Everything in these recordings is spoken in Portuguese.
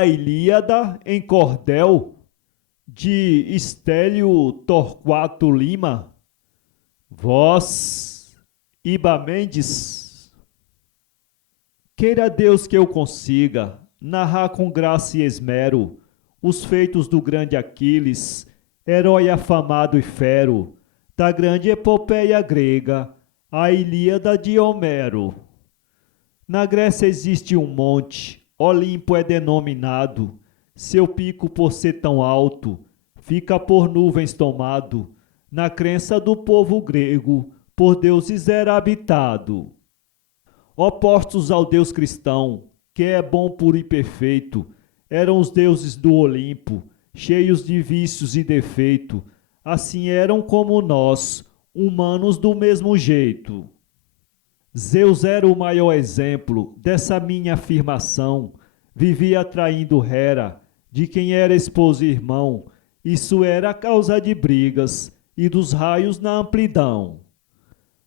A Ilíada em cordel, de Estélio Torquato Lima. Voz, Iba Mendes. Queira Deus que eu consiga narrar com graça e esmero os feitos do grande Aquiles, herói afamado e fero, da grande epopeia grega, a Ilíada de Homero. Na Grécia existe um monte, Olimpo é denominado, seu pico por ser tão alto, fica por nuvens tomado, na crença do povo grego, por deuses era habitado. Opostos ao Deus cristão, que é bom, puro e perfeito, eram os deuses do Olimpo, cheios de vícios e defeito, assim eram como nós, humanos do mesmo jeito. Zeus era o maior exemplo dessa minha afirmação, vivia traindo Hera, de quem era esposo e irmão, isso era causa de brigas e dos raios na amplidão.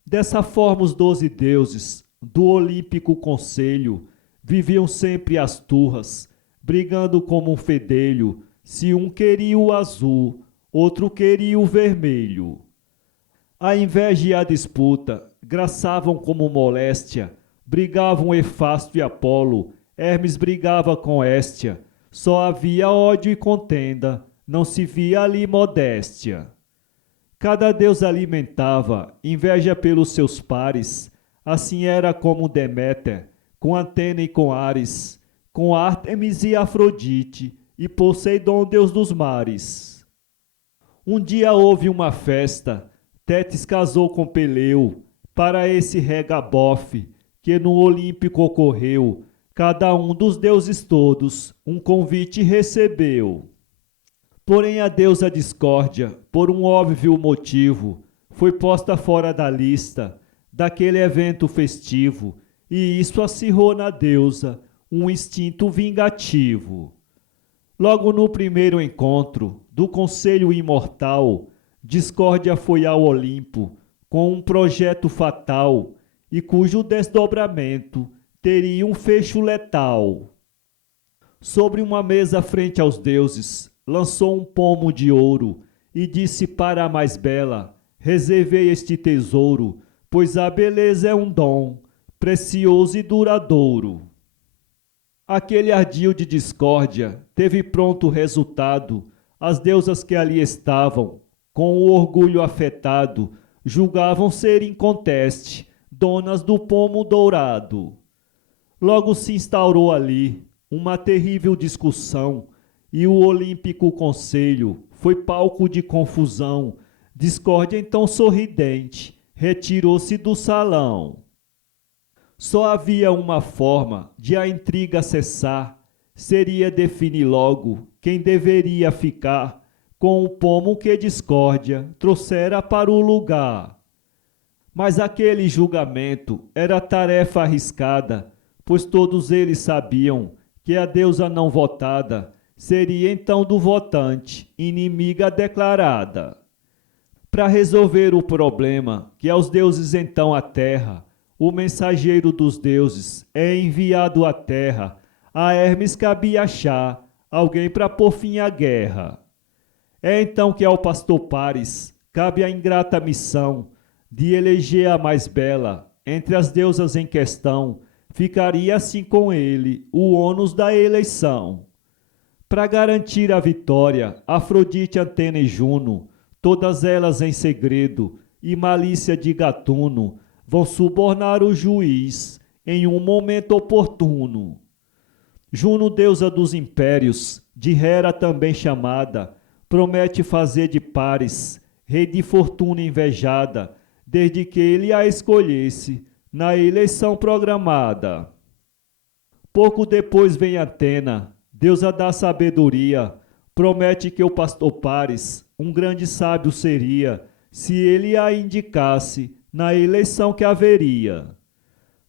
Dessa forma os 12 deuses, do olímpico conselho, viviam sempre às turras, brigando como um fedelho, se um queria o azul, outro queria o vermelho. A inveja e a disputa graçavam como moléstia, brigavam Hefásto e Apolo, Hermes brigava com Héstia, só havia ódio e contenda, não se via ali modéstia. Cada deus alimentava inveja pelos seus pares, assim era como Deméter, com Atena e com Ares, com Ártemis e Afrodite, e Poseidon, deus dos mares. Um dia houve uma festa, Tétis casou com Peleu, para esse regabofe, que no Olímpico ocorreu, cada um dos deuses todos um convite recebeu. Porém a deusa Discórdia, por um óbvio motivo, foi posta fora da lista, daquele evento festivo, e isso acirrou na deusa um instinto vingativo. Logo no primeiro encontro do Conselho Imortal, Discórdia foi ao Olimpo com um projeto fatal e cujo desdobramento teria um fecho letal. Sobre uma mesa frente aos deuses, lançou um pomo de ouro e disse para a mais bela: reservei este tesouro, pois a beleza é um dom precioso e duradouro. Aquele ardil de discórdia teve pronto resultado. As deusas que ali estavam, com o orgulho afetado, julgavam ser inconteste donas do pomo dourado. Logo se instaurou ali uma terrível discussão, e o olímpico conselho foi palco de confusão. Discórdia então sorridente retirou-se do salão. Só havia uma forma de a intriga cessar, seria definir logo quem deveria ficar com o pomo que Discórdia trouxera para o lugar. Mas aquele julgamento era tarefa arriscada, pois todos eles sabiam que a deusa não votada seria então do votante inimiga declarada. Para resolver o problema que aos deuses então aterra, o mensageiro dos deuses é enviado à terra. A Hermes cabia achar alguém para pôr fim à guerra. É então que ao pastor Paris cabe a ingrata missão de eleger a mais bela entre as deusas em questão. Ficaria assim com ele o ônus da eleição. Para garantir a vitória, Afrodite, Atena e Juno, todas elas em segredo e malícia de gatuno, vão subornar o juiz em um momento oportuno. Juno, deusa dos impérios, de Hera também chamada, promete fazer de Paris rei de fortuna invejada, desde que ele a escolhesse na eleição programada. Pouco depois vem Atena, deusa da sabedoria, promete que o pastor Paris um grande sábio seria, se ele a indicasse na eleição que haveria.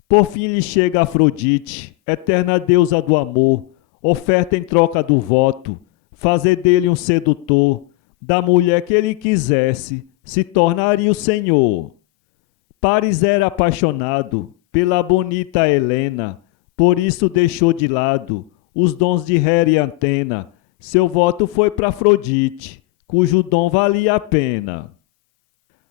Por fim lhe chega Afrodite, eterna deusa do amor, oferta em troca do voto, fazer dele um sedutor, da mulher que ele quisesse, se tornaria o senhor. Paris era apaixonado pela bonita Helena, por isso deixou de lado os dons de Hera e Antena. Seu voto foi para Afrodite, cujo dom valia a pena.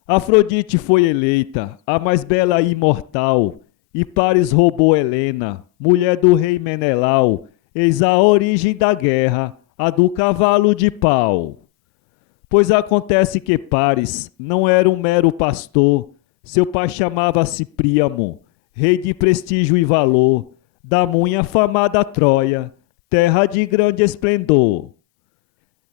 Afrodite foi eleita, a mais bela e imortal, e Paris roubou Helena, mulher do rei Menelau, eis a origem da guerra, a do cavalo de pau. Pois acontece que Paris não era um mero pastor, seu pai chamava-se Príamo, rei de prestígio e valor, da muito afamada Troia, terra de grande esplendor.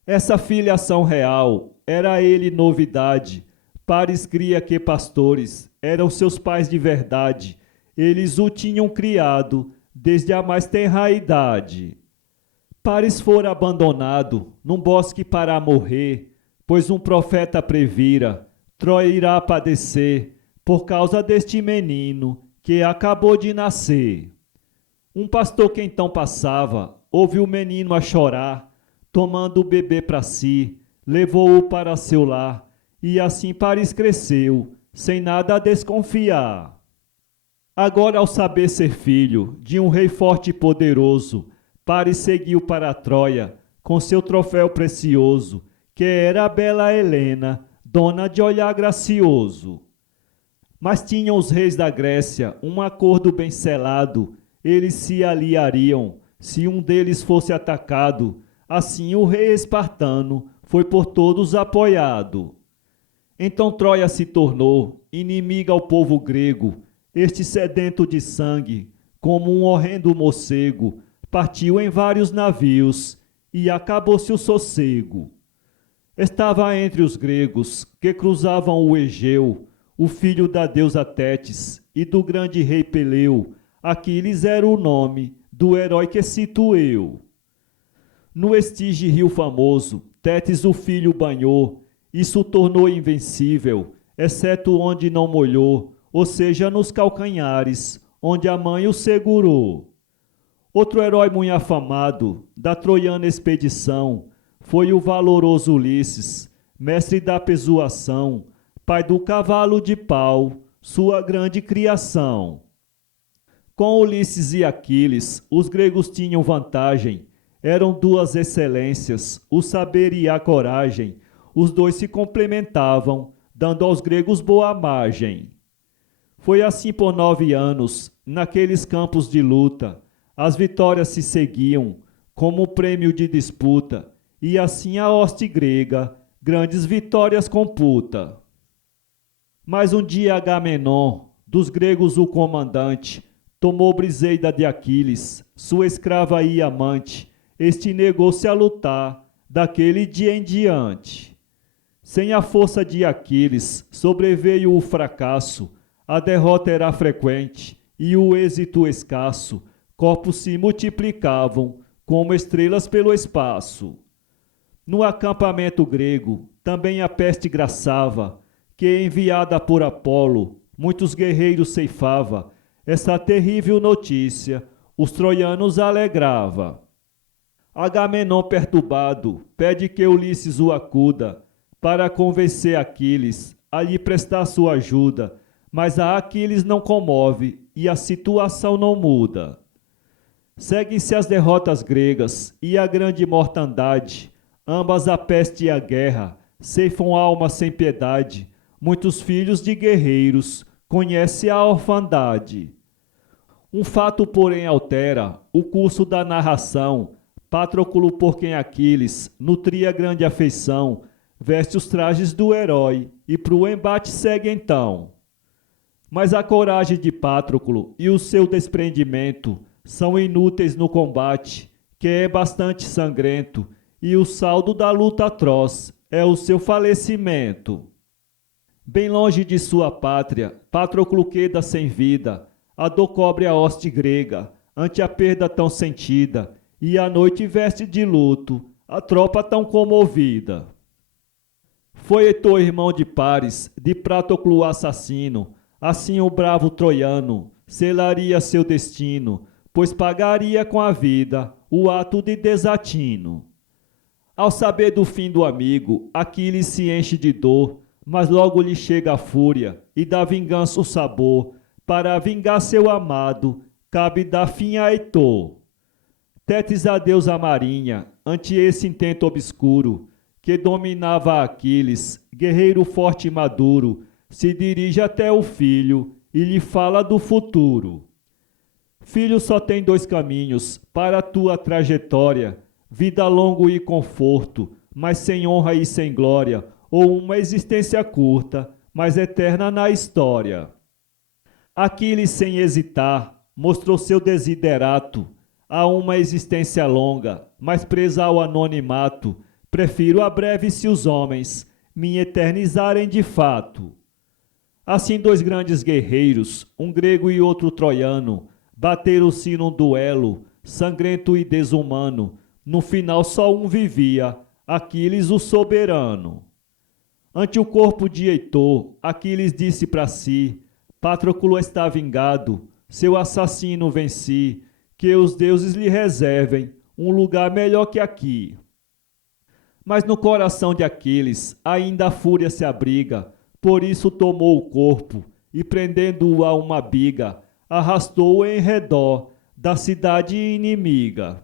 Essa filiação real era ele novidade. Paris cria que pastores eram seus pais de verdade, eles o tinham criado desde a mais tenra idade. Paris fora abandonado num bosque para morrer, pois um profeta previra, Troia irá padecer por causa deste menino que acabou de nascer. Um pastor que então passava, ouviu o menino a chorar, tomando o bebê para si, levou-o para seu lar, e assim Paris cresceu, sem nada a desconfiar. Agora, ao saber ser filho de um rei forte e poderoso, Paris seguiu para a Troia com seu troféu precioso, que era a bela Helena, dona de olhar gracioso. Mas tinham os reis da Grécia um acordo bem selado, eles se aliariam, se um deles fosse atacado, assim o rei espartano foi por todos apoiado. Então Troia se tornou inimiga ao povo grego, este sedento de sangue, como um horrendo morcego, partiu em vários navios e acabou-se o sossego. Estava entre os gregos que cruzavam o Egeu, o filho da deusa Tétis e do grande rei Peleu, Aquiles era o nome do herói que cito eu. No Estige rio famoso, Tétis o filho banhou, isso o tornou invencível, exceto onde não molhou, ou seja, nos calcanhares, onde a mãe o segurou. Outro herói muito afamado da troiana expedição foi o valoroso Ulisses, mestre da persuasão, pai do cavalo de pau, sua grande criação. Com Ulisses e Aquiles, os gregos tinham vantagem, eram duas excelências, o saber e a coragem, os dois se complementavam, dando aos gregos boa margem. Foi assim por 9 anos, naqueles campos de luta, as vitórias se seguiam, como prêmio de disputa, e assim a hoste grega grandes vitórias computa. Mas um dia Agamenon, dos gregos o comandante, tomou Briseida de Aquiles, sua escrava e amante, este negou-se a lutar, daquele dia em diante. Sem a força de Aquiles, sobreveio o fracasso, a derrota era frequente e o êxito escasso, corpos se multiplicavam como estrelas pelo espaço. No acampamento grego, também a peste graçava, que enviada por Apolo, muitos guerreiros ceifava. Essa terrível notícia os troianos alegrava. Agamenon perturbado pede que Ulisses o acuda para convencer Aquiles a lhe prestar sua ajuda, mas a Aquiles não comove e a situação não muda. Seguem-se as derrotas gregas e a grande mortandade, ambas a peste e a guerra, ceifam almas sem piedade, muitos filhos de guerreiros conhece a orfandade. Um fato, porém, altera o curso da narração. Patroclo, por quem Aquiles nutria grande afeição, veste os trajes do herói e pro embate segue então. Mas a coragem de Patroclo e o seu desprendimento são inúteis no combate, que é bastante sangrento, e o saldo da luta atroz é o seu falecimento. Bem longe de sua pátria, Patroclo queda sem vida, a dor cobre a hoste grega, ante a perda tão sentida, e a noite veste de luto a tropa tão comovida. Foi Hetor, irmão de Paris, de Patroclo assassino, assim o bravo troiano selaria seu destino, pois pagaria com a vida o ato de desatino. Ao saber do fim do amigo, Aquiles se enche de dor, mas logo lhe chega a fúria e dá vingança o sabor. Para vingar seu amado, cabe dar fim a Heitor. Tetes a Deus a marinha, ante esse intento obscuro, que dominava Aquiles, guerreiro forte e maduro, se dirige até o filho e lhe fala do futuro. Filho, só tem dois caminhos para a tua trajetória, vida longa e conforto, mas sem honra e sem glória, ou uma existência curta, mas eterna na história. Aquiles, sem hesitar, mostrou seu desiderato a uma existência longa, mas presa ao anonimato. Prefiro a breve se os homens me eternizarem de fato. Assim, dois grandes guerreiros, um grego e outro troiano, bateram-se num duelo, sangrento e desumano. No final só um vivia, Aquiles o soberano. Ante o corpo de Heitor, Aquiles disse para si: Patroclo está vingado, seu assassino venci, que os deuses lhe reservem um lugar melhor que aqui. Mas no coração de Aquiles ainda a fúria se abriga, por isso tomou o corpo e, prendendo-o a uma biga, arrastou-o em redor da cidade inimiga.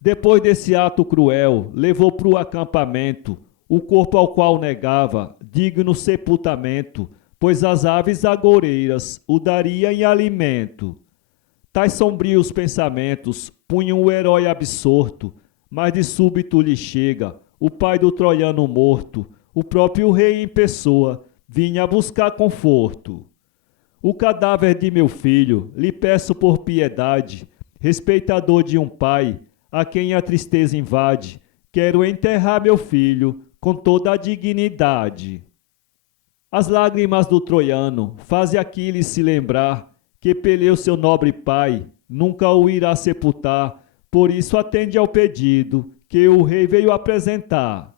Depois desse ato cruel, levou para o acampamento o corpo ao qual negava digno sepultamento, pois as aves agoureiras o daria em alimento. Tais sombrios pensamentos punham o herói absorto, mas de súbito lhe chega o pai do troiano morto, o próprio rei em pessoa, vinha buscar conforto. O cadáver de meu filho, lhe peço por piedade, respeitador de um pai, a quem a tristeza invade, quero enterrar meu filho com toda a dignidade. As lágrimas do troiano fazem Aquiles se lembrar que Peleu, seu nobre pai, nunca o irá sepultar, por isso atende ao pedido que o rei veio apresentar.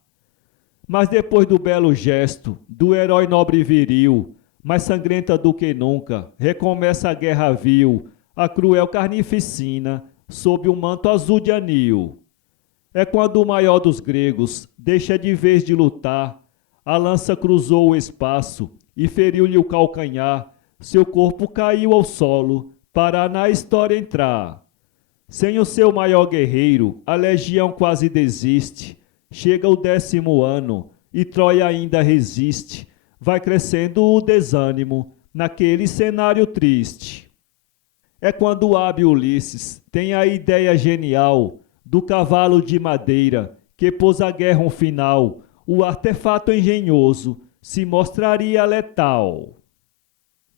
Mas depois do belo gesto do herói nobre e viril, mais sangrenta do que nunca, recomeça a guerra vil, a cruel carnificina, sob o manto azul de anil. É quando o maior dos gregos deixa de vez de lutar, a lança cruzou o espaço e feriu-lhe o calcanhar, seu corpo caiu ao solo para na história entrar. Sem o seu maior guerreiro, a legião quase desiste, chega o 10º ano e Troia ainda resiste, vai crescendo o desânimo naquele cenário triste. É quando o hábil Ulisses tem a ideia genial do cavalo de madeira que pôs à guerra um final, o artefato engenhoso se mostraria letal.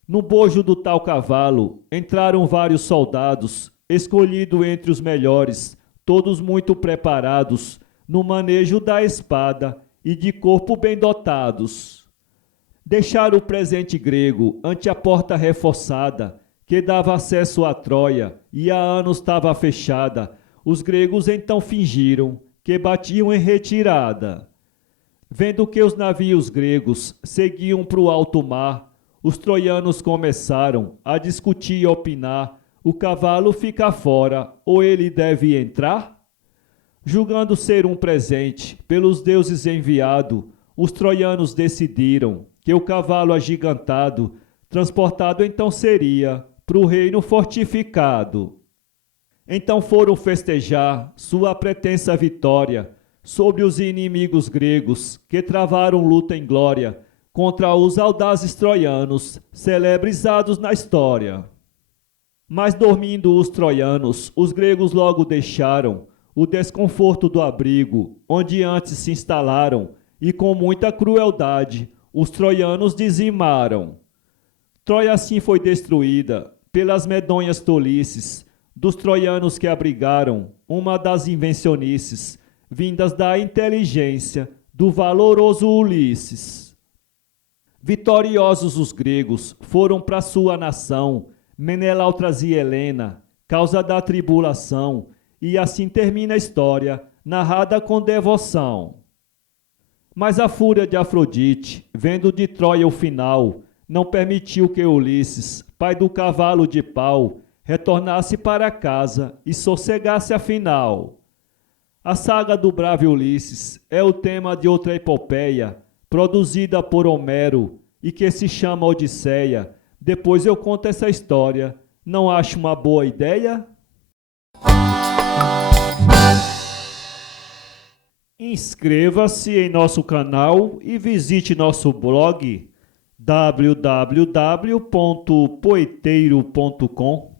No bojo do tal cavalo entraram vários soldados, escolhido entre os melhores, todos muito preparados no manejo da espada e de corpo bem dotados. Deixaram o presente grego ante a porta reforçada, que dava acesso à Troia e há anos estava fechada. Os gregos então fingiram que batiam em retirada. Vendo que os navios gregos seguiam para o alto mar, os troianos começaram a discutir e opinar: o cavalo fica fora ou ele deve entrar? Julgando ser um presente pelos deuses enviado, os troianos decidiram que o cavalo agigantado, transportado então seria para o reino fortificado. Então foram festejar sua pretensa vitória sobre os inimigos gregos que travaram luta em glória contra os audazes troianos, celebrizados na história. Mas dormindo os troianos, os gregos logo deixaram o desconforto do abrigo, onde antes se instalaram, e com muita crueldade os troianos dizimaram. Troia assim foi destruída pelas medonhas tolices dos troianos que abrigaram uma das invencionices, vindas da inteligência do valoroso Ulisses. Vitoriosos os gregos foram para sua nação, Menelau trazia Helena, causa da tribulação, e assim termina a história, narrada com devoção. Mas a fúria de Afrodite, vendo de Troia o final, não permitiu que Ulisses, pai do cavalo de pau, retornasse para casa e sossegasse afinal. A saga do bravo Ulisses é o tema de outra epopeia, produzida por Homero e que se chama Odisseia. Depois eu conto essa história. Não acho uma boa ideia? Inscreva-se em nosso canal e visite nosso blog www.poeteiro.com.